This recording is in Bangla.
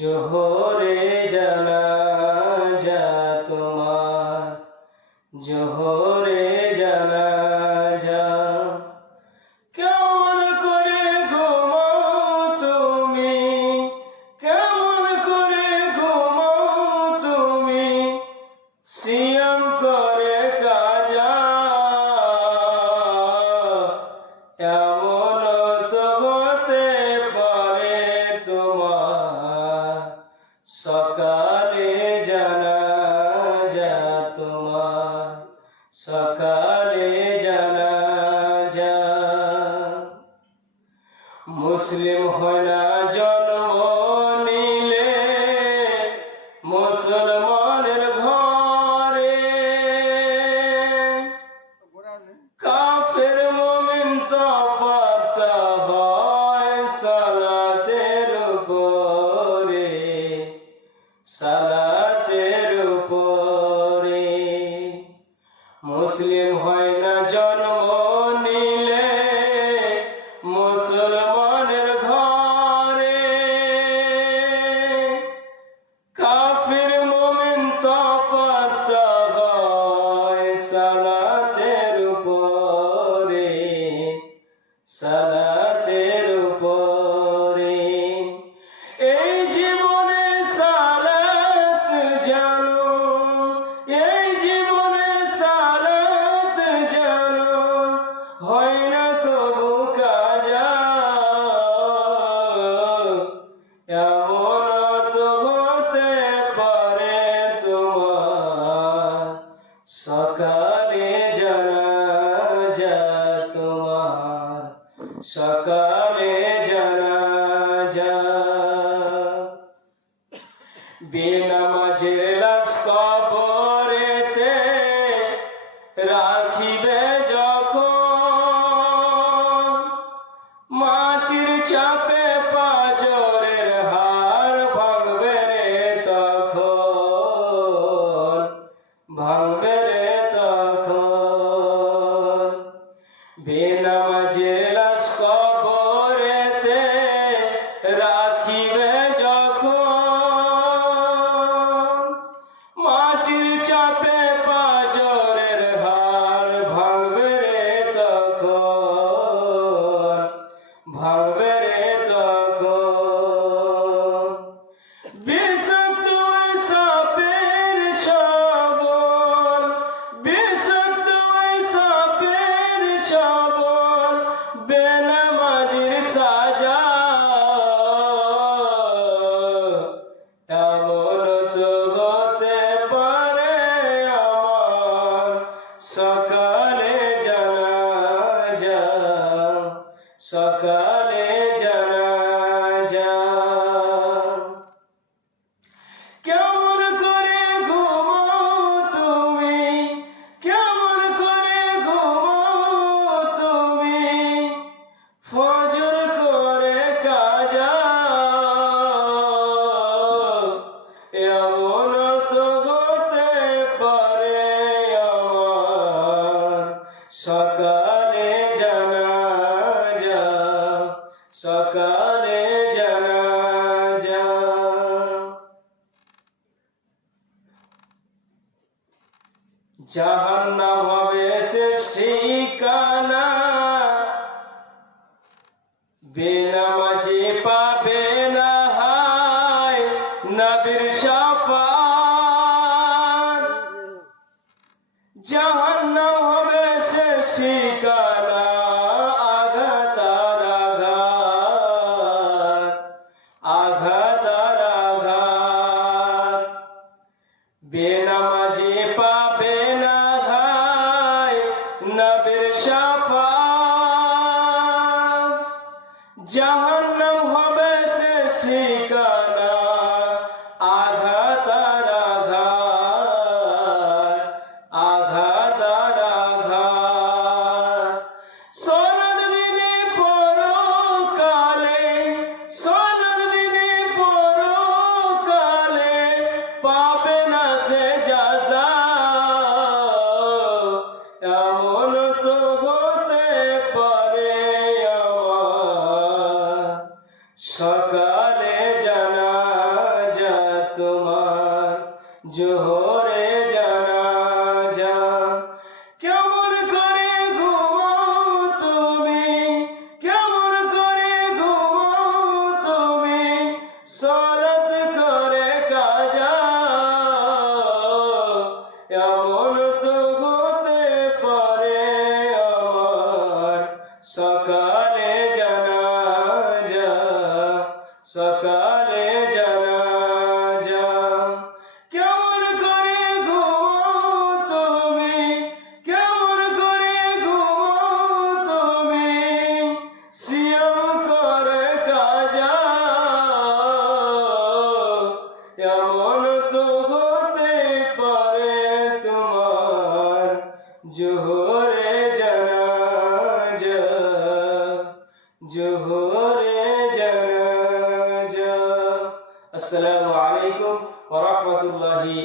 জোহরে জানা যা তোমার। জোহরে জানা কেমন করে তুমি? কেমন করে তুমি? করে কাজা। সকালে জানা যা মুসলিম হয় না জন্ম নিলে মুসলমানের ঘরে। কাফের মুমিন তফাত হয় সালাতের উপরে। সালাতের কবু কাজা। এমন তো হতে সকালে জানা যা তোমার। সকালে জানা যা। বেনামাজের লাশ কবরেতে রাখিবে সকালে জানা যা কেমন করে ঘুমাও তুমি? কেমন করে ঘুমাও তুমি? ফজর করে কাজা। এমন তো হতে পারে আমার। সকালে জাহান্নাম জাহান্নাম তোমার জোহরে জোহরে জানাজা জোহরে জানাজা আসসালামু আলাইকুম ওয়া রাহমাতুল্লাহি